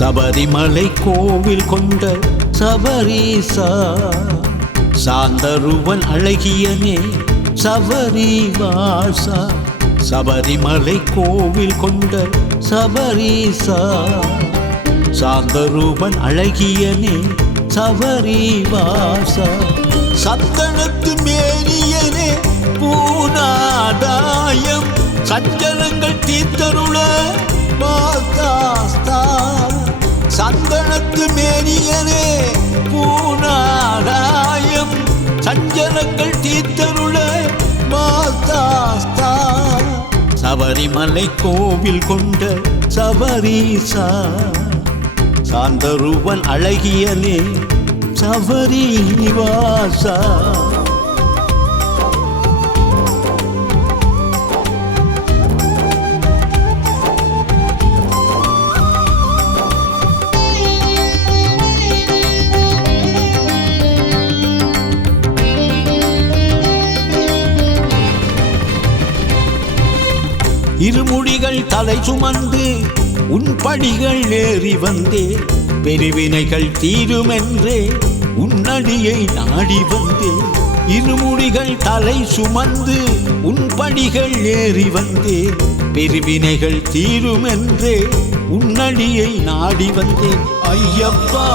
சபரிமலை கோவில் கொண்ட சபரீசா, சாந்தருவன் அழகியனே சபரிவாசா. சபரிமலை கோவில் கொண்ட சபரீசா, சாந்தருவன் அழகியனே சபரிவாசா. சந்தனத்து மேனியனே பூனாதாயம், சஞ்சலங்கள் தீர்த்தருள மாதாஸ்தா. சந்தனத்து மேனியனே பூனாதாயம், சஞ்சலங்கள் தீர்த்தருள மாதாஸ்தா. சபரிமலை கோவில் கொண்ட சபரீசா, சாந்தருவன் அழகியனே சபரிவாசா. இருமுடிகள் தலை சுமந்து உன் படிகள் ஏறி வந்தே, பெருவினைகள் தீருமென்றே உன்னடியை நாடி வந்தே. இருமுடிகள் தலை சுமந்து உன் படிகள் ஏறி வந்தே, பெருவினைகள் தீருமென்றே உன்னடியை நாடி வந்தேன். ஐயப்பா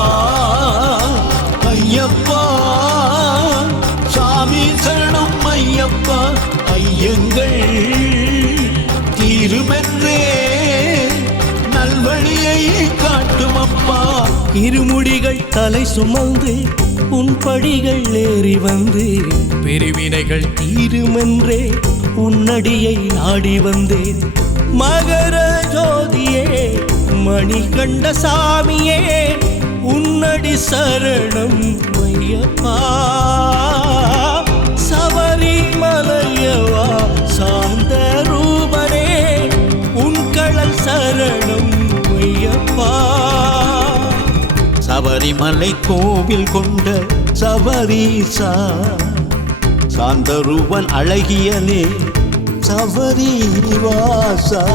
ஐயப்பா சாமி சரணம் ஐயப்பா. ஐயங்கள் தீருமென்றே நல்வழியை காட்டும் அப்பா. இருமுடிகள் தலை சுமந்து உன் படிகள் ஏறி வந்து, பெருவினைகள் தீருமென்றே உன்னடியை நாடி வந்தேன். மகர ஜோதியே மணிகண்ட சாமியே, உன்னடி சரணம் ஐயப்பா. சபரிமலையவா சாந்த ரூபனே, உன் கடல் சரணம் ஐயப்பா. சபரிமலை கோவில் கொண்ட சபரீசா, சாந்தருவன் அழகியனே சபரிவாசா.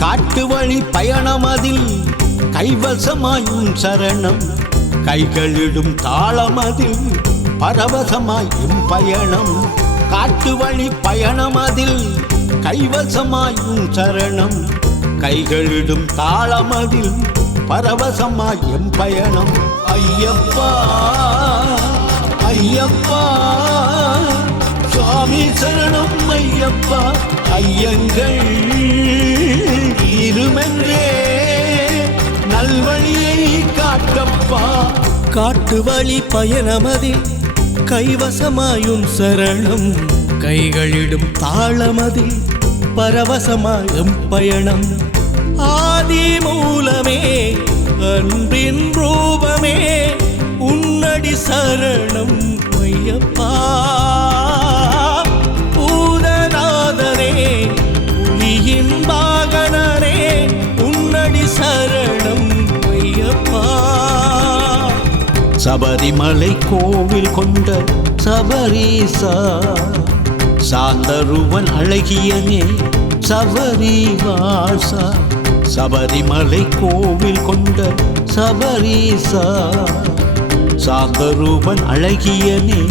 காட்டு வழி பயணமதில் கைவசமாயும் சரணம், கைகளிடும் தாளமதில் பரவசமாயும் பயணம். காட்டு வழி பயணமதில் கைவசமாயும் சரணம், கைகளிடும் தாளமதில் பரவசமாயும் பயணம். ஐயப்பா ஐயப்பா சுவாமி சரணம் ஐயப்பா. ஐயங்கள் இருமென்றே நல்வழியை காட்டப்பா. காட்டு வழி பயணமதில் கைவசமாயும் சரணம், கைகளிடும் தாளமதில் பரவசமாயும் பயணம். ஆதி மூலமே அன்பின் ரூபமே, உன்னடி சரணம் ஐயப்பா. பூதநாதனே புலியின் வாகனனே, உன்னடி சரணம் ஐயப்பா. சபரிமலை கோவில் கொண்ட சபரீசா, சாந்தருவன் அழகியனே சபரிவாசா. சபரிமலை கோவில் கொண்ட சபரீசா, சாந்தருவன் அழகியனே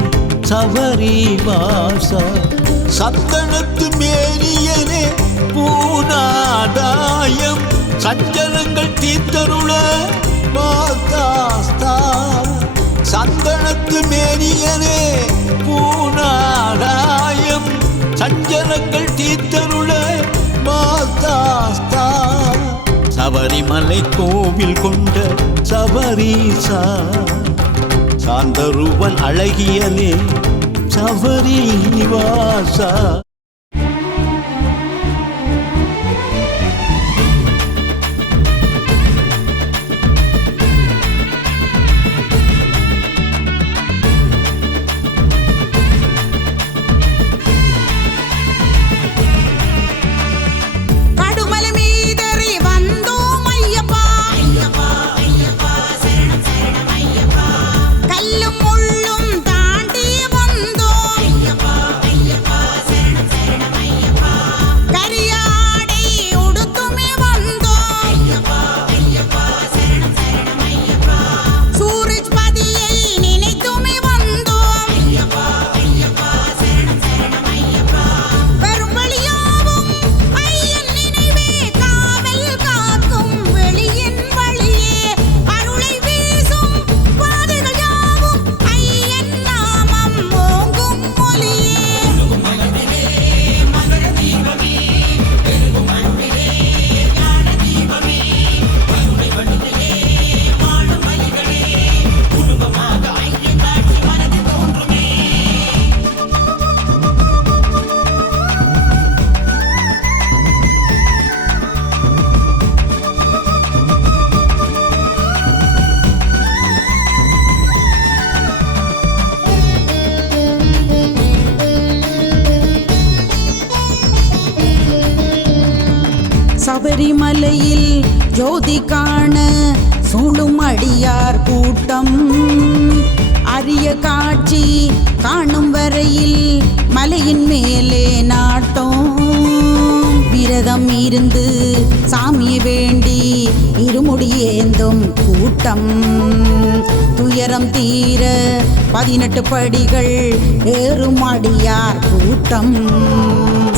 சபரிவாசா. சந்தனத்து மேனியனே பூனாதாயம், சஞ்சலங்கள் தீர்த்தருள மாதாஸ்தா. சந்தனத்து மேனியனே பூனாதாயம், சஞ்சலங்கள் தீர்த்தருள மாதாஸ்தா. சபரிமலை கோவில் கொண்ட சபரீசா, சாந்தருவன் அழகியனே சபரிவாசா. சபரிமலையில் ஜோதி காண சூழும் அடியார் கூட்டம் அரிய காட்சி காணும் வரையில் மலையின் மேலே நாட்டம் விரதம் இருந்து சாமியை வேண்டி இருமுடி ஏந்தும் கூட்டம் துயரம் தீர 18 படிகள் ஏறும் அடியார் கூட்டம்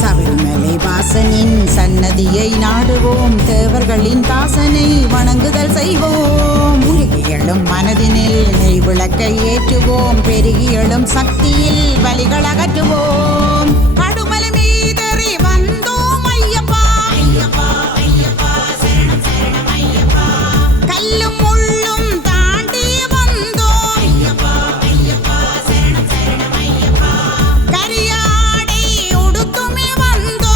சபரிமலை வாசனின் சன்னதியை நாடுவோம் தேவர்களின் தாசனை வணங்குதல் செய்வோம் உருகி எழும் மனதினில் நெய் விளக்கை ஏற்றுவோம் பெருகி எழும் சக்தியில் வலிகள் அகற்றுவோம் கடுமலை மீதறி வந்தோம் ஐயப்பா கல்லும் முள்ளும் தாண்டி வந்தோம் கரியாடை உடுத்துமே வந்தோம்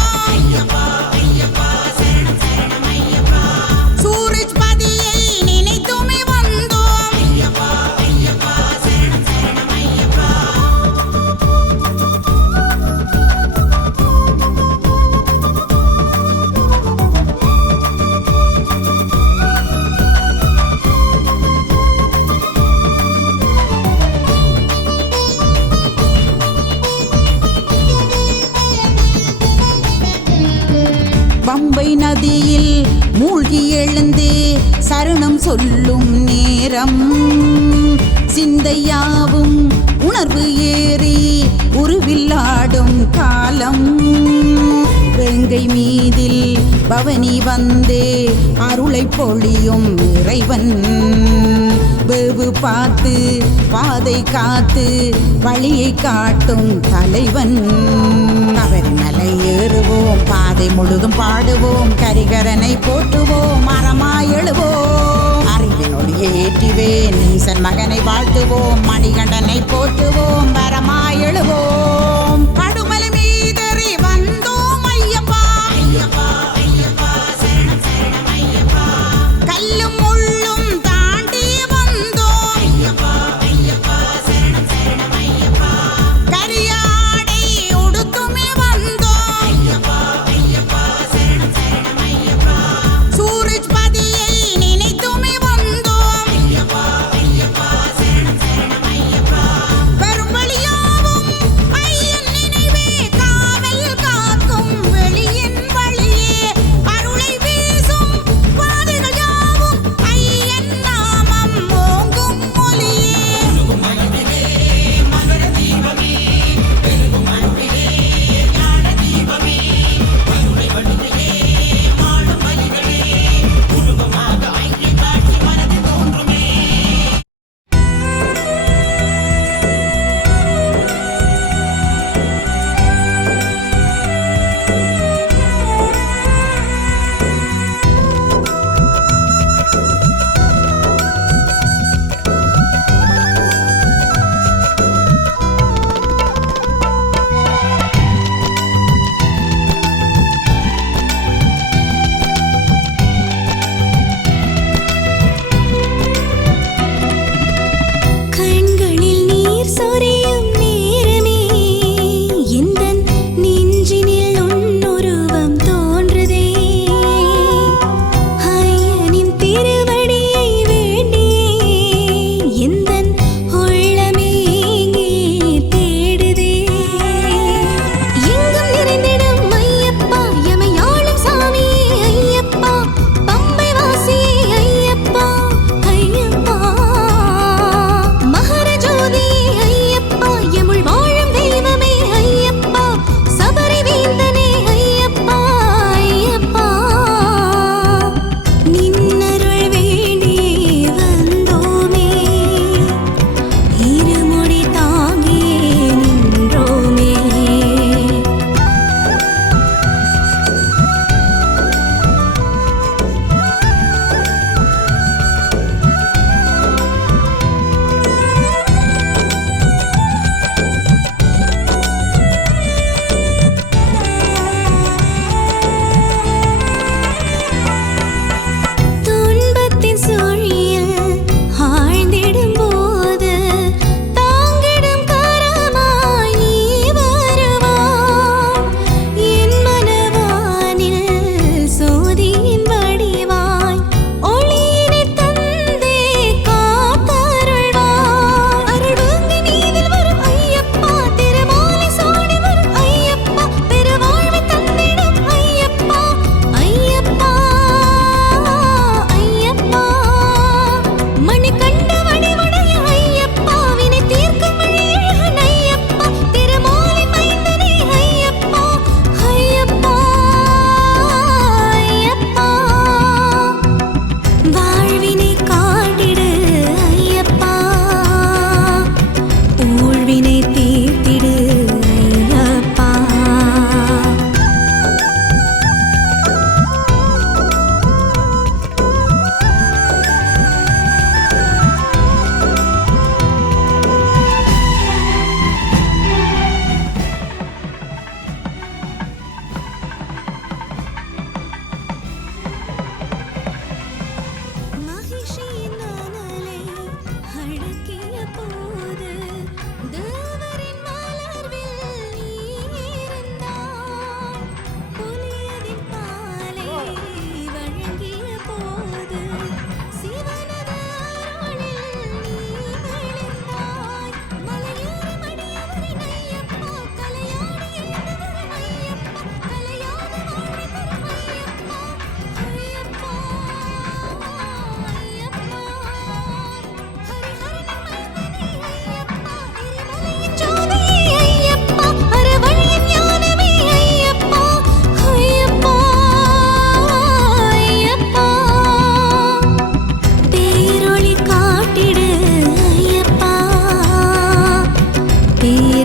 சூரஜ் பதியை நினைத்துமே வந்தோம் பம்பை நதியில் மூழ்கி எழுந்து சரணம் சொல்லும் நேரம் சிந்தையாவும் உணர்வு ஏறி உருவில்லாடும் காலம் வேங்கை மீதில் பவனி வந்தே அருளை பொழியும் இறைவன் வேவு பார்த்து பாதை காத்து வழியை காட்டும் தலைவன் சபரிமலை ஏறுவோம் பாதை முழுதும் பாடுவோம் கரிகரனை போற்றுவோம் மரமாய் எழுவோம் அறிவின் ஒளியை ஏற்றுவேன் ஈசன் மகனை வாழ்த்துவோம் மணிகண்டனை போற்றுவோம் வரமாய் எழுவோம் கடுமலை மீதறி வந்தோம் ஐயப்பா கல்லும் முள்ளும் தாண்டி வந்தோம் கரியாடை உடுத்துமே வந்தோம் சூரஜ் பதியை நினைத்துமே வந்தோம்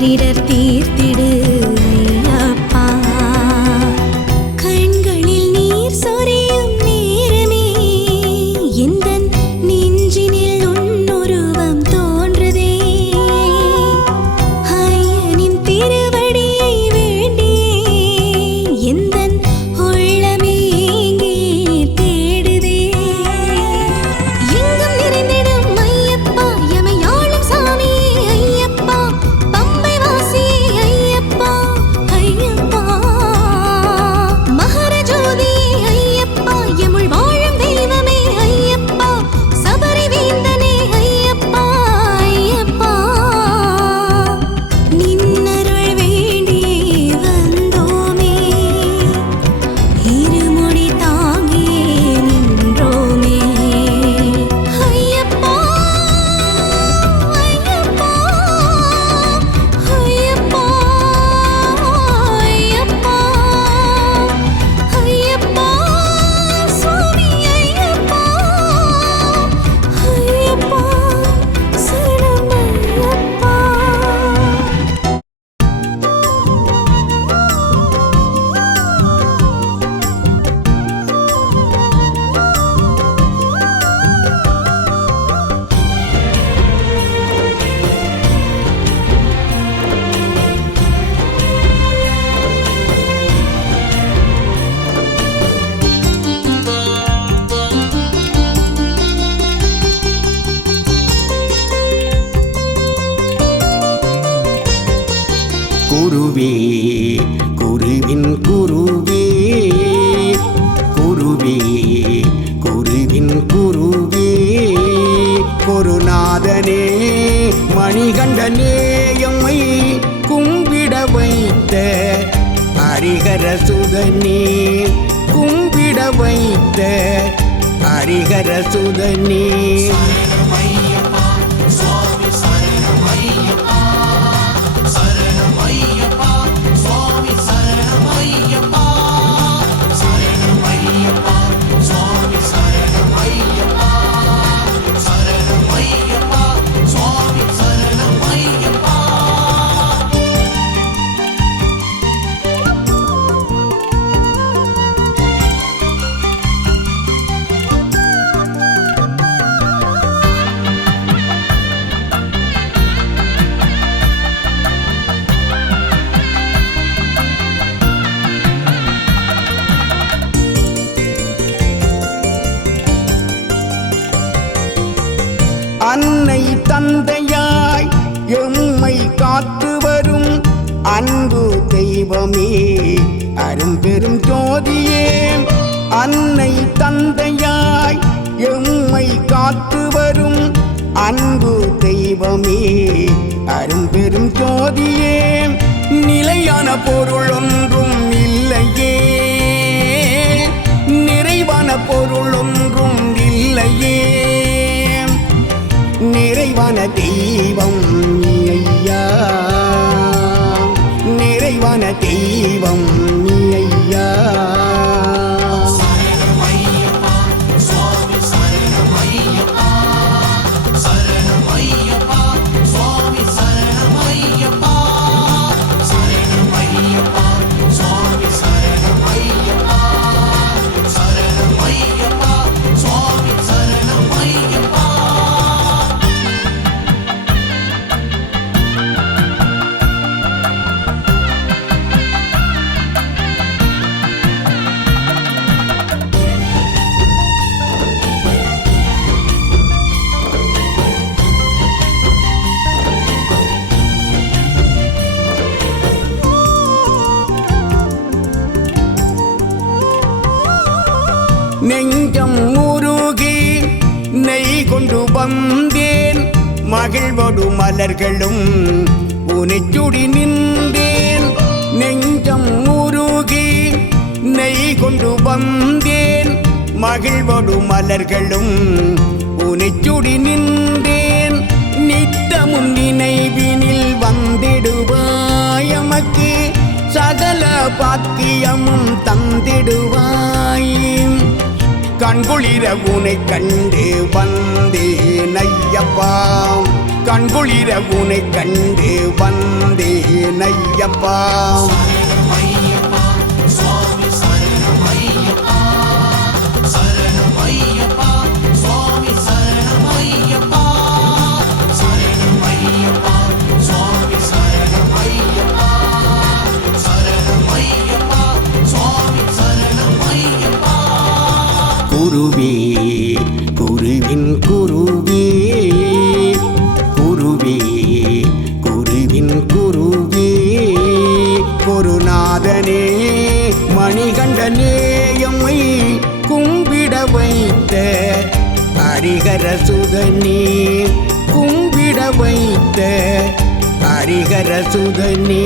பேரிடர் தீர்த்திடு ஐயப்பா. கண்களில் நீர் சொரியும் நேரமே எந்தன் நெஞ்சினில் உன்னுருவம் தோன்றுதே. ஐயனின் திருவடியை வேண்டியே எந்தன் உள்ளமே எங்கே தேடுதே. எங்கும் நிறைந்திடும் ஐயப்பா, எமையாளும் சாமியே ஐயப்பா, பம்பை வாசியே ஐயப்பா ஐயப்பா. மகரஜோதியே ஐயப்பா, எமுள் வாழும் தெய்வமே ஐயப்பா, சபரி வேந்தனே ஐயப்பா ஐயப்பா. நின்னருள் வேண்டியே வந்தோமே, இருமுடி தாங்கியே நின்றோமே ஐயப்பா ஐயப்பா ஐயப்பா ஐயப்பா ஐயப்பா. சுவாமி ஐயப்பா ஐயப்பா, சரணம் ஐயப்பா. குருவே குருவின் குருவே, குருவே குருவின் குருவே, குருநாதனே மணிகண்டனே எம்மை கும்பிட வைத்த ஹரிஹர சுதனே, கும்பிட வைத்த ஹரிஹர சுதனே. அன்னை தந்தையாய் எம்மை காத்து வரும் அன்பு தெய்வமே அரும்பெரும் ஜோதியே. அன்னை தந்தையாய் எம்மை காத்து வரும் அன்பு தெய்வமே அரும்பெரும் ஜோதியே. நிலையான பொருள் ஒன்றும் இல்லையே, நிறைவான பொருள் ஒன்றும் இல்லையே, நிறைவான தெய்வம் நீ ஐயா, நிறைவான தெய்வம் நீ ஐயா. நெஞ்சம் உருகி நெய் கொண்டு வந்தேன், மகிழ்வொடு மலர்களும் உனைச்சுடி நின்றேன். நெஞ்சம் உருகி நெய் கொண்டு வந்தேன், மகிழ்வொடு மலர்களும் உனைச்சுடி நின்றேன். நித்தமும் நினைவினில் வந்திடுவாய், எமக்கு சகல பாக்கியமும் தந்திடுவாய். கண்குளிர உனை கண்டு வந்தேன் ஐயப்பா, கண்குளிர உனை கண்டு வந்தேன் ஐயப்பா. குருவே குருவின் குருவே குருவே குருவின் குருவே குருநாதனே மணிகண்டனே எம்மை கும்பிட வைத்த ஹரிஹர சுதனே கும்பிட வைத்த ஹரிஹர சுதனே.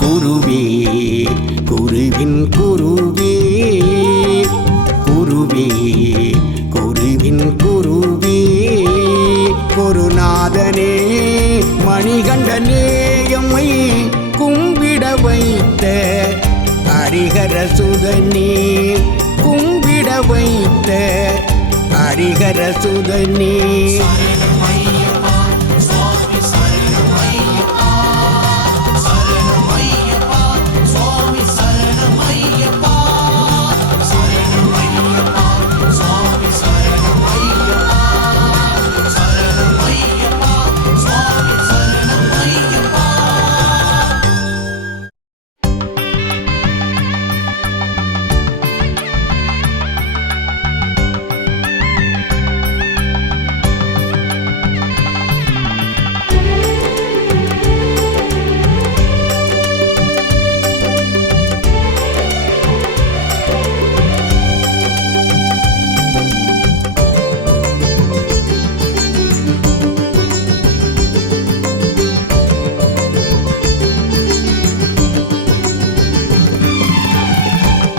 குருவே குருவின் குருவே குருவே குருவின் குருவே குருநாதனே மணிகண்டனே எம்மை கும்பிட வைத்த ஹரிஹர சுதனே கும்பிட வைத்த ஹரிஹர சுதனே.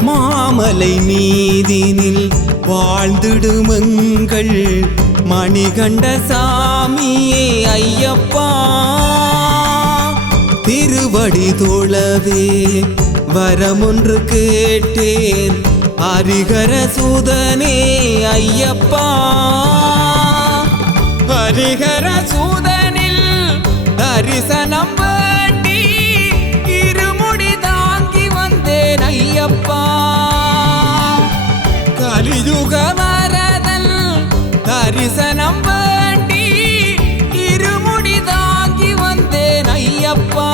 மாமலை மீதினில் வாழ்ந்திடுமங்கள் மணிகண்ட சாமியே ஐயப்பா. திருவடி தொழவே வரமொன்று கேட்டேன் ஹரிஹர சுதனே ஐயப்பா. ஹரிஹர சுதனில் தரிசனம் வேண்டி இருமுடி தாங்கி வந்தேன் ஐயப்பா. கலியுக வரதன் தரிசனம் வேண்டி இருமுடி தாங்கி வந்தேன் ஐயப்பா.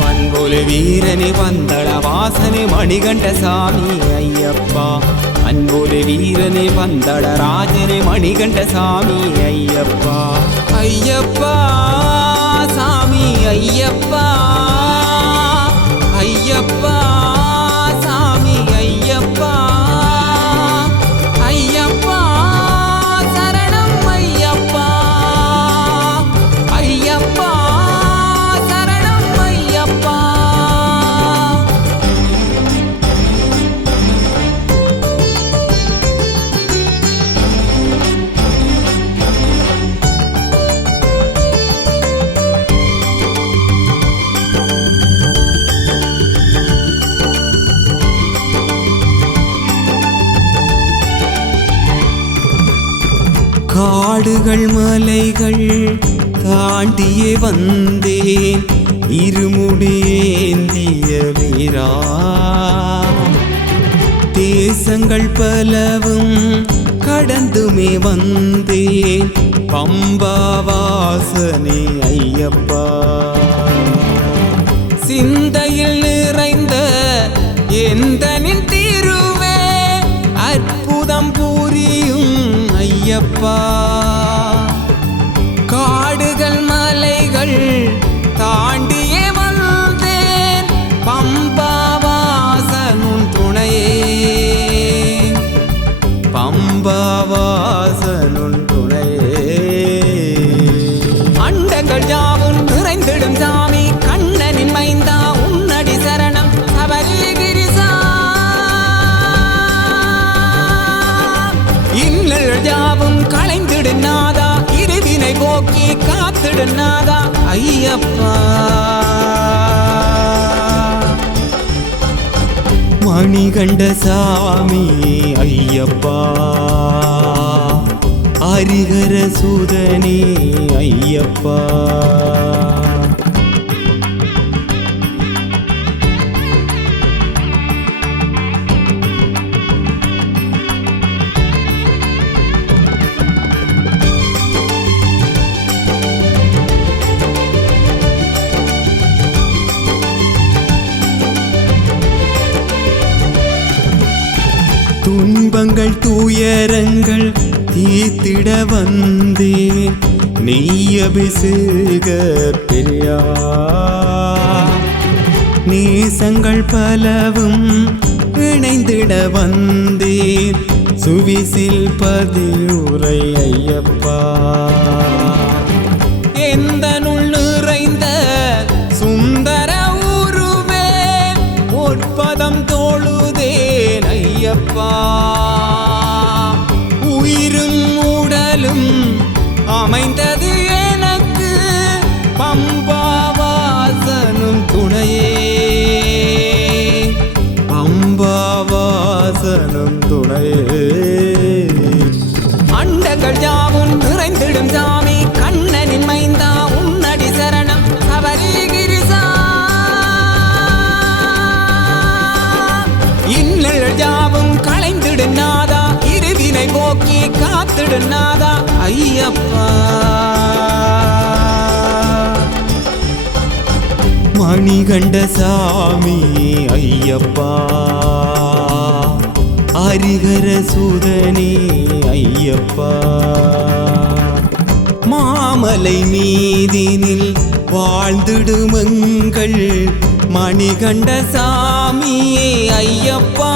வன்பொலி வீரனே வந்தள வாசனே மணிகண்ட சாமி ஐயப்பா. அன்பொலி வீரனே வந்தள ராஜனே மணிகண்ட சாமி ஐயப்பா. ஐயப்பா சாமி ஐயப்பா ஐயப்பா சாமி ஐயப்பா. ஐயப்பா சரணம் ஐயப்பா. ஐயப்பா சரணம் ஐயப்பா. காடுகள் மலைகள் தாண்டியே வந்தேன் இருமுடியேந்திய வீரா. தேசங்கள் பலவும் கடந்துமே வந்தேன் பம்பாவாசனே ஐயப்பா. சிந்தையில் நிறைந்த எந்தனின் திருவே அற்புதம் புரியும் ஐயப்பா. காடுகள் மலைகள் தாண்டியே வந்தேன் பம்பாவாசனும் துணையே. பம்பாவாசனும் துணையே. அண்டங்கள் யாவும் நிறைந்திடும் சாமி கண்ணனின் மைந்தா உன்னடி சரணம் சபரிகிரிசா. காத்திடு நாதா ஐயப்பா. மணிகண்ட சாமி ஐயப்பா, ஹரிஹர சுதனே ஐயப்பா. துன்பங்கள் துயரங்கள் தீர்த்திட வந்தேன், நெய் அபிஷேக பிரியா. நேசங்கள் பலவும் இணைந்திட வந்தேன், சுவிசில் பதியுரை ஐயப்பா. எந்த நுள் நிறைந்த சுந்தர உருவே பொற்பதம் தோழுதேன் ஐயப்பா. உயிரும் உடலும் அமைந்தது எனக்கு பம்பாவாசனும் துணையே, பம்பாவாசனும் துணையே. அண்டங்கள் யாவும் நிறைந்திடும் சாமி கண்ணனின் மைந்தா உன்னடி சரணம் சபரிகிரிசா. இன்னல் யாவும் களைந்திடு நாதா, இருவினை போக்கி காத்திடு நாதா ஐயப்பா. மணிகண்ட சாமி ஐயப்பா, ஹரிஹர சுதனே ஐயப்பா. மாமலை மீதினில் வாழ்ந்திடுமங்கள் மணிகண்ட சாமியே ஐயப்பா.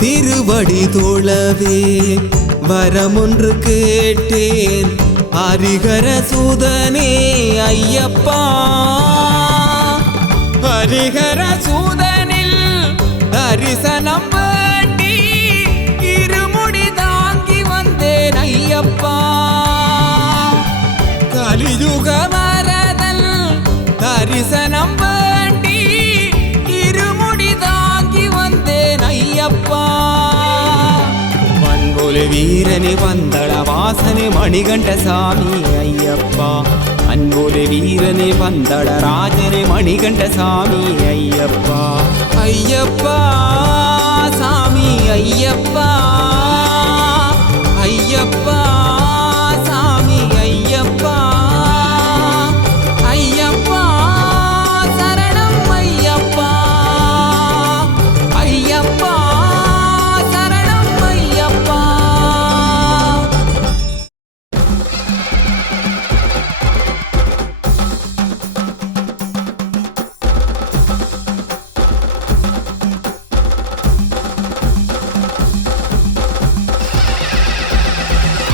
திருவடி தோழவே வரமொன்று கேட்டேன், ஹரிஹர சுதனே ஐயப்பா. ஹரிஹர சூதனில் தரிசனம் வேண்டி இருமுடி தாங்கி வந்தேன் ஐயப்பா. கலியுக வரதன் தரிசனம் வேண்டி இருமுடி தாங்கி வந்தேன் ஐயப்பா. வன்பொலி வீரனே வந்தள வாசனே மணிகண்ட சாமி ஐயப்பா. அன்பொலி வீரனே வந்தள ராஜனே மணிகண்ட சாமி ஐயப்பா. ஐயப்பா சாமி ஐயப்பா, ஐயப்பா சாமி ஐயப்பா. ஐயப்பா சரணம் ஐயப்பா, ஐயப்பா சரணம் ஐயப்பா.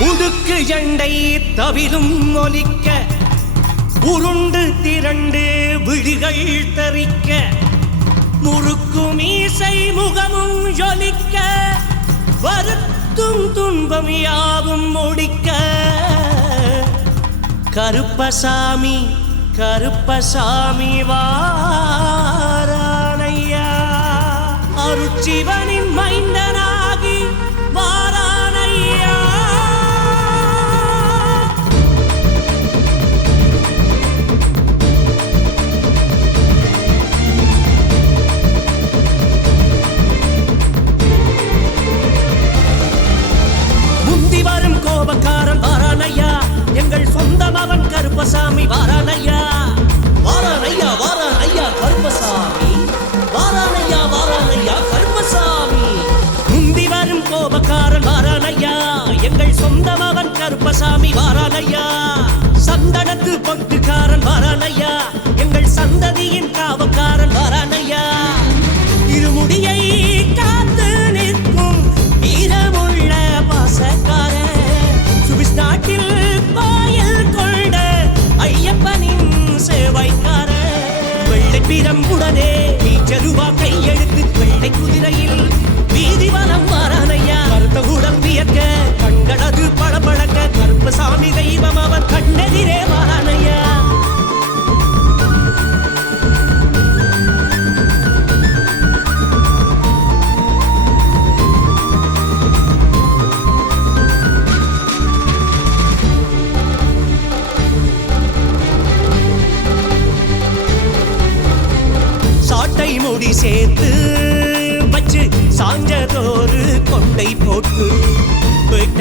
உடுக்கு ஜண்டை தவிலும் ஒலிக்க, உருண்டு திரண்டு விழிகள் தரிக்க, முறுக்கு மீசை முகமும் ஜொலிக்க, வருத்தும் துன்பம் யாவும் முடிக்க. கருப்பசாமி கருப்பசாமி வாரானையா, அருட்சிவனின் மைந்தனாகி வாரானையா. முந்தி வரும் கோபக்காரன் வாரானையா, எங்கள் சொந்தம் அவன் கருப்பசாமி வாரானையா. வாரானையா வாரானையா கருப்பசாமி, வாரானையா வாரானையா கருப்பசாமி. முந்தி வரும் கோபக்காரன் வாரானையா, எங்கள் சொந்தம் அவன் கருப்பசாமி வாரானையா. சந்தனத்து பொட்டுக்காரன் வாரானையா, எங்கள் சந்ததியின் காவக்காரன் வாரானையா. இருமுடியை காத்து நிற்கும் வீரமுள்ள பாசக்காரன், சுவிஸ் நாட்டில் கோயில் கொண்ட ஐயப்பனின் சேவைக்காரன். வெள்ளை பிரம்புடனே நீச்சருவா கையெழுத்து வெள்ளை குதிரையில் வீதி வலம் வாரானையா. கருத்த உடல் வியக்க கண்களது பளபளக்க கருப்பசாமி தெய்வ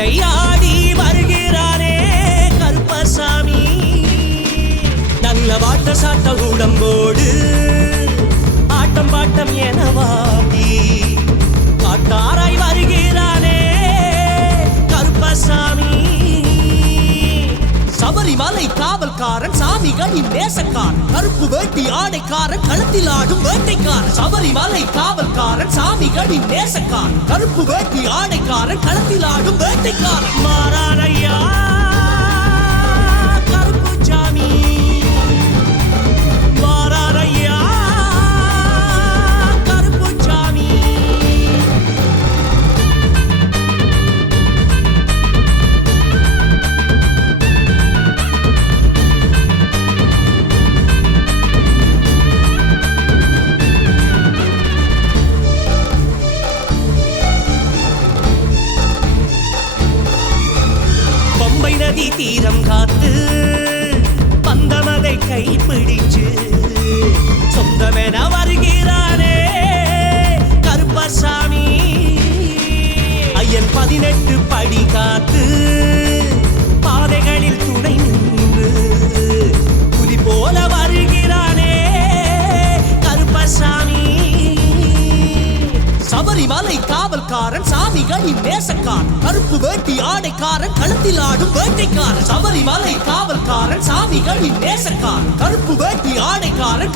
கட்டை ஆடி வருகிறானே கருப்பசாமி நல்ல வாட்ட சாட்ட உடம்போடு ஆட்டம் பாட்டம் என வாடி காட்டாராய் வருகிறானே கருப்பசாமி சபரிமலை காவல்காரன் சாமிகளின் நேசக்காரன் கருப்பு வேட்டி ஆடைக்காரன் களத்தில் ஆடும் வேட்டைக்காரன் சபரிமலை காவல்காரன் சாமிகளின் நேசக்காரன் கருப்பு வேட்டி ஆடைக்காரன் களத்தில் ஆடும் வேட்டைக்காரன் மாறானையா கருப்பு சாமி மாறானையா கருப்பு சாமி பம்பை நதி தீரம் காத்து பந்தமதை கைப்பிடிச்சு சொந்தமென வருகிறானே கருப்பசாமி ஐயன் 18 படி காத்து பாதைகளில் துணை நின்று புலி போல வருகிறானே கருப்பசாமி சபரிமலை காவல்காரன் சாமிகளின் நேசக்காரன் கருப்பு வேட்டி ஆடைக்காரன் களத்தில் ஆடும் வேட்டைக்காரன் சபரிமலை காவல்காரன் சாமிகளின் நேசக்காரன் கருப்பு வேட்டி ஆடைக்காரன்